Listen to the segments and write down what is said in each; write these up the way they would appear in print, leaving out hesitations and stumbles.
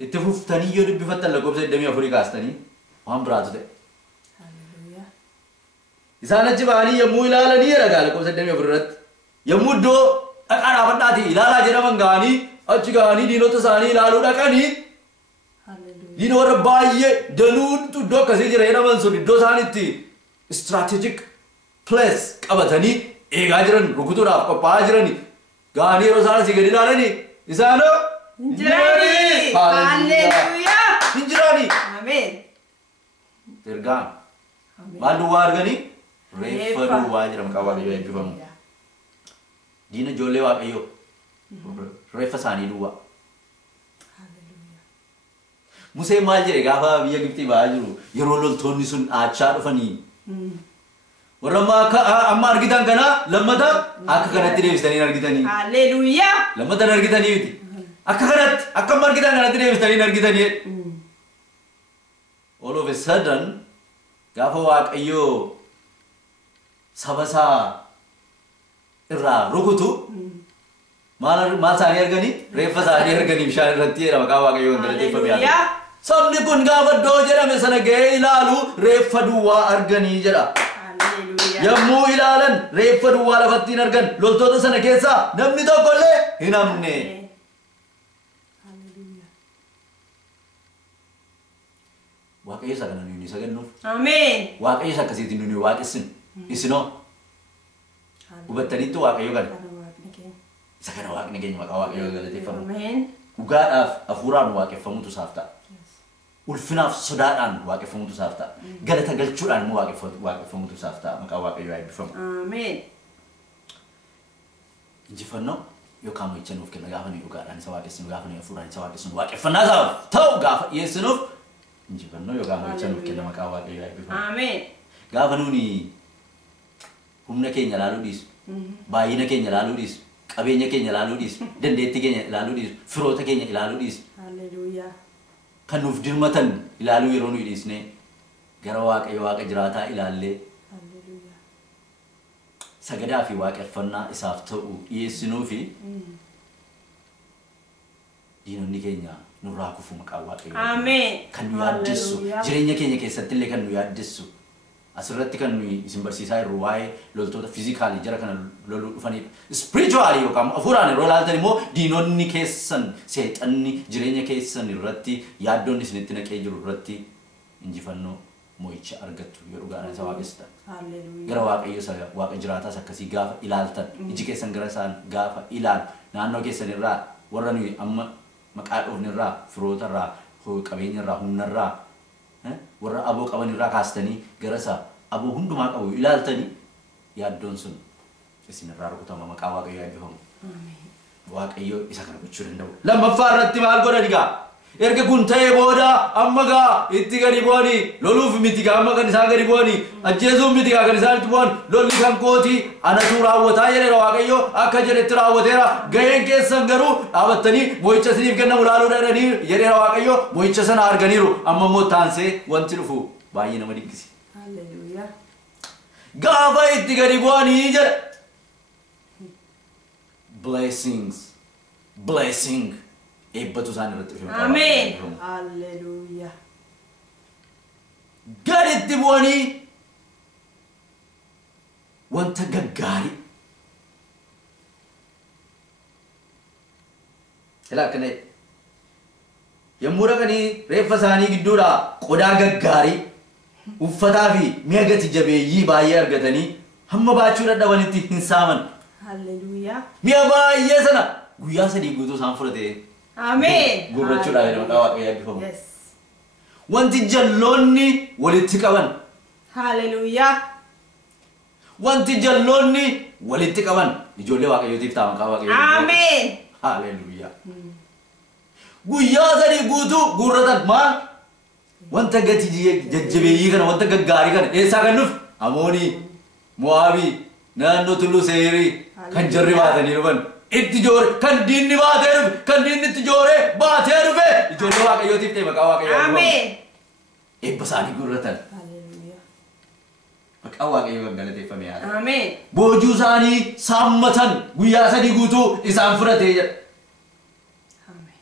اتفوفتني يود بفتن لكم زي دمي أفريقيا استني وهم براتو Hallelujah. إسانة جباني يمو إلى لا نيرة قال لكم زي دمي أفريقيا يمو دو أكان أبدا تي إلى لا جرا من غاني أجغاني دينو تساني إلى لودا كاني Hallelujah. دينو رباية دنود تو دو كسي جرا هنا من سوني دو ساني تي strategic place كابتني إيجاجرن ركوتو راف كباجرني غاني روزانا سيجري لالني إسانة Injirani. Hallelujah. Injirani. Amen. Tergan. Amen. Malu wargani. Refa. Refa wajiram kawan yo epifam. Dina jole wa ayo. Refa sani dua. Hallelujah. Muse malje gafa biya gifti baju. Yerolol thoni sun acha fani. Warama ka amma argitan kana lamada akka kana tire bistani argitani. Hallelujah. Lamada argitani yuti. Akka kanat akka margitan kana tire bistani argitani. All of a sudden gafa wa ayo sabasa irra rukutu mal sani argani refa sani argani bishan rattiera maka wa ayo ngara te fabiya. Sabni kun gafa do jera me sana ge ilalu refa duwa argani jera. Yammu ilalan refa duwa lafattin argan loltoota sana keessa namni tokko illee hin hamne. Hallelujah. Waaqayyo isa kana nuyi sagannuuf. Amen. Waaqayyo isa akkasiitiin nuyi waaqessin. Isinoo hubattaniittu waaqayyo kana. Isa kana waaqni keenya maqaa waaqayyo galateeffamu. Amen. Dhugaadhaaf hafuuraan waaqeffamutu isaaf ta'a. Ulfinaaf sodaadhaan waaqeffamutu isaaf ta'a. Galata galchuudhaan immoo waaqeffamutu isaaf ta'a. Maqaa waaqayyo eebbifamu. Amen. Injifannoo yookaan mo'icha nuuf kenna gaafa nuyi dhugaadhaan isa waaqessinu gaafa nuyi hafuuraan isa waaqessinu waaqeffannaa isaaf ta'u gaafa dhiyeessinuuf injifannoo yookaan mo'icha nuuf kenna maqaa waaqayyo eebbifamu. Amen. Gaafa nuyi humna keenya ilaaluu dhiisu, baay'ina keenya ilaaluu dhiisu, qabeenya keenya ilaaluu dhiisu, dandeettii keenya ilaaluu dhiisu, firoota keenya ilaaluu dhiisu, Hallelujah. kan nuuf dirmatan ilaaluu yeroo nuyi dhiisnee gara waaqayyo waaqa jiraataa ilaallee Hallelujah. sagadaa fi waaqeffannaa isaaf ta'u dhiyeessinuu fi diinonni keenya nurraa kufu maqaa waaqayyo. Amen. Kan nu yaaddessu jireenya keenya keessatti illee kan nu yaaddessu asirratti kan nuyi isin barsiisaa jirru waa'ee loltoota fiizikaalii jara kana loluu dhufanidha. Spirituaalii yookaan hafuuraan yeroo ilaaltan immoo diinonni keessan seexanni jireenya keessan irratti yaaddoon isinitti naqee jiru irratti injifannoo mo'icha argattu yoo dhugaadhaan isa waaqessitan. Hallelujah. Gara waaqayyo isa waaqa jiraataas akkasii gaafa ilaaltan iji keessan gara isaan gaafa ilaalu naannoo keessan irraa warra nuyi amma maqaa dhoofne irraa firoota irraa qabeenya irraa humna irraa warra aboo qaban irraa kaastanii gara isaa aboo hundumaa qabu ilaaltanii yaaddoon sun isin irraa rukutama maqaa waaqayyo eebbifamu. Waaqayyo isa kana gochuu danda'u. Lammaffaa irratti maal godhan egaa? Erga kun ta'ee booda amma gaa itti gadi bu'anii loluuf miti gaa amma kan isaan gadi bu'anii ajjeesuuf miti gaa kan isaan itti bu'an lolli kan kooti anatu raawwataa jedheera waaqayyo akka jedhetti raawwateera gaheen keessan garuu dhaabattanii mo'icha isiniif kennamu ilaaluu danda'anii jedheera waaqayyo mo'icha sana arganiiru amma immoo taansee wanti dhufu baay'ee nama dinqisi. Hallelujah. Gaafa itti gadi bu'anii jedhe blessing eebbatu isaan irratti dhufe. Amen. Hallelujah. Gaditti bu'anii wanta gaggaarii ilaa akkana yommuu dhaqanii reeffa isaanii gidduudhaa qodaa gaggaarii uffataa fi mi'a gati jabeeyyii baay'ee argatanii hamma baachuu dadhabanitti hin saaman. Hallelujah. Mi'a baay'ee sana guyyaa sadii guutuu isaan fudhate. Amen. Gurrachuudhaan yeroo maqaa waaqayyo eebbifamu. Yes. Wanti jalloonni walitti qaban. Hallelujah. Wanti jalloonni walitti qaban ijoollee waaqayyootiif ta'a maqaa waaqayyo. Amen. Hallelujah. Guyyaa sadii guutuu gurratan maal? Wanta gati jajjabeeyyii kana wanta gaggaarii kana eessaa kan dhufu? Amoonii, Mo'aabii, naannoo Tulluu Seerii kan jarri baatanii dhufan. Itti joore kan diinni baatee dhufe kan diinni itti jooree baatee dhufe ijoollee waaqayyootiif ta'e maqaa waaqayyoo. Amen. Eebba isaanii gurratan. Hallelujah. Maqaa waaqayyoo kan galateeffame yaada. Amen. Boojuu isaanii saammatan guyyaa sadii guutuu isaan fudhatee jedha. Amen.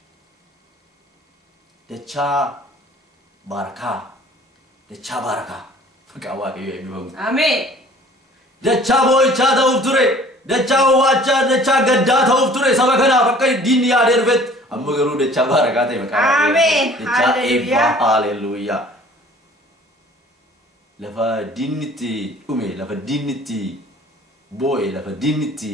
dachaa barakaa dachaa barakaa maqaa waaqayyoo eebbifamu. Ameen. Dachaa boo'ichaa ta'uuf ture dachaa waachaa dachaa gaddaa ta'uuf ture saba kanaaf akka diinni yaadee dhufetti amma garuu dachaa barakaa ta'e maqaa Ameen. dachaa eebbaa haleluuyaa. Lafa diinnitti dhume lafa diinnitti boo'e lafa diinnitti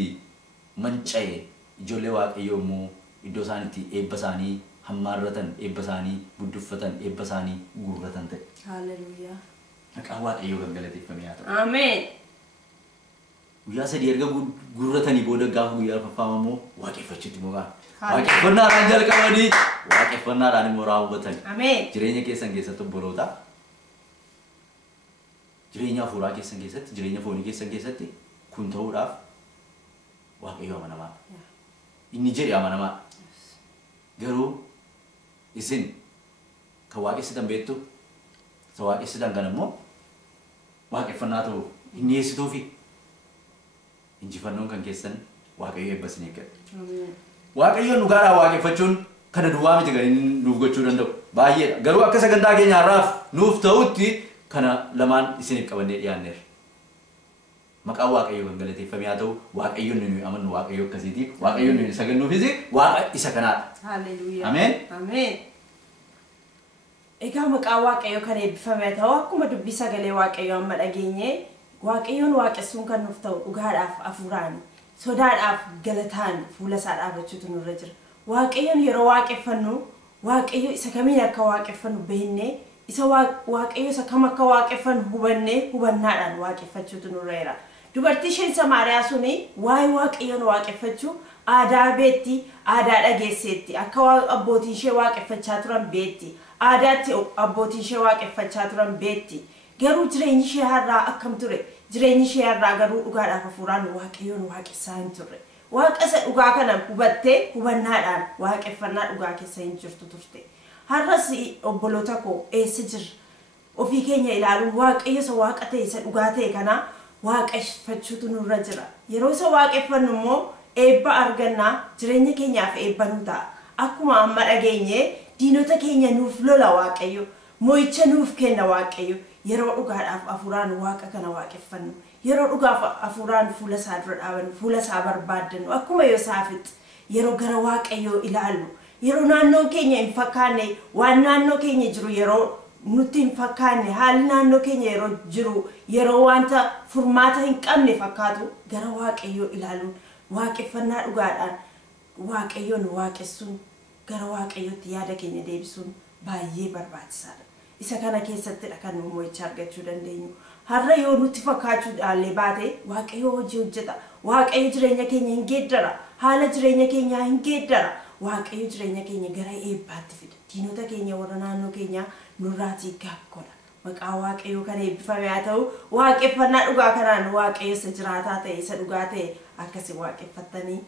manca'e ijoollee waaqayyoo immoo iddoo isaaniitti eebba isaanii hammaarratan eebba isaanii budduffatan eebba isaanii guurratan ta'e. Hallelujah. Maqaa waaqayyoo kan galateeffame haa ta'u. Ameen. Guyyaa sadii erga guurratanii booda gaafa guyyaa faffaamaa immoo waaqeffachuutti immoo ga'a. Waaqeffannaadhaan jalqabanii waaqeffannaadhaan immoo raawwatan. Ameen. Jireenya keessan keessatti obboloota jireenya hafuuraa keessan keessatti jireenya foonii keessan keessatti kun ta'uudhaaf waaqayyo amanamaa. Inni jedhe amanamaa. Garuu isin kan waaqessitan beektu isa waaqessitan kan immoo waaqeffannaa ta'u hin dhiyeessituufi injifannoon kan keessan waaqayyo eebbasin eeggadha. Waaqayyoon dhugaadhaan waaqeffachuun kana duwwaa miti kan inni nuuf gochuu danda'u baay'eedha. Garuu akka sagantaa keenya har'aaf nuuf ta'utti kana lamaan isiniif qabannee dhiyaanneerra. Maqaan waaqayyoo kan galateeffame haa ta'u waaqayyoon nuyi amannu waaqayyoo akkasiiti waaqayyoon nuyi sagannuufis waaqa isa kanaadha. Hallelujah. Ameen. Ameen. Egaa maqaan waaqayyoo kan eebbifame haa ta'u akkuma dubbii sagalee waaqayyoo amma dhageenye waaqayyoon waaqessuun kan nuuf ta'u dhugaadhaaf hafuuraan sodaadhaaf galataan fuula isaa dhaabachuutu nurra jira. Waaqayyoon yeroo waaqeffannu waaqayyo isa kamiin akka waaqeffannu beeknee isa waaqayyo isa kam akka waaqeffannu hubannee hubannaadhaan waaqeffachuutu nurra jira. Dubartii isheen Samaariyaa suni waa'ee waaqayyoon waaqeffachuu aadaa beetti aadaa dhageesseetti akka abbootiin ishee waaqeffachaa turan beetti aadaatti abbootiin ishee waaqeffachaa turan beetti. Garuu jireenyi ishee har'aa akkam ture jireenyi ishee har'aa garuu dhugaadhaaf hafuuraan waaqayyoon waaqessaa hin turre. Waaqa isa dhugaa kana hubattee hubannaadhaan waaqeffannaa dhugaa keessa hin jirtu turte. Har'as obboloota koo eessa jirra? Ofii keenya ilaaluun waaqayyo isa waaqa ta'e isa dhugaa ta'e kana waaqeffachuutu nurra jira. Yeroo isa waaqeffannu immoo eebba argannaa jireenya keenyaaf eebba nu ta'a. Akkuma amma dhageenye diinota keenya nuuf lola waaqayyo mo'icha nuuf kenna waaqayyo. Yeroo dhugaadhaaf hafuuraan waaqa kana waaqeffannu yeroo dhugaaf hafuuraan fuula isaa dura dhaabannu fuula isaa barbaaddannu akkuma Yoosaafiix yeroo gara waaqayyoo ilaallu yeroo naannoon keenya hin fakkaanne waan naannoo keenya jiru yeroo nutti hin fakkaanne haalli naannoo keenya yeroo jiru yeroo wanta furmaata hin qabne fakkaatu gara waaqayyoo ilaaluun waaqeffannaa dhugaadhaan waaqayyoon waaqessuun gara waaqayyootti yaada keenya deebisuun baay'ee barbaachisaadha. Isa kana keessattidha kan nu mo'icha argachuu dandeenyu. Har'a yoo nutti fakkaachuu dhaallee baate waaqayyo hojii hojjeta. Waaqayyo jireenya keenya hin geeddara. Haala jireenya keenyaa hin geeddara. Waaqayyo jireenya keenya gara eebbaatti fida. Diinota keenya warra naannoo keenyaa nurraatii gaaggola. Maqaa waaqayyo kan eebbifame haa ta'u waaqeffannaa dhugaa kanaan waaqayyo isa jiraataa ta'e isa dhugaa ta'e akkasi waaqeffattanii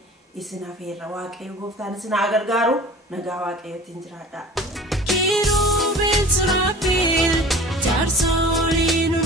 isin hafeerra waaqayyo gooftaan isin haa gargaaru nagaa waaqayyootiin jiraadhaa. Quiero vencer a piel, dar sol y no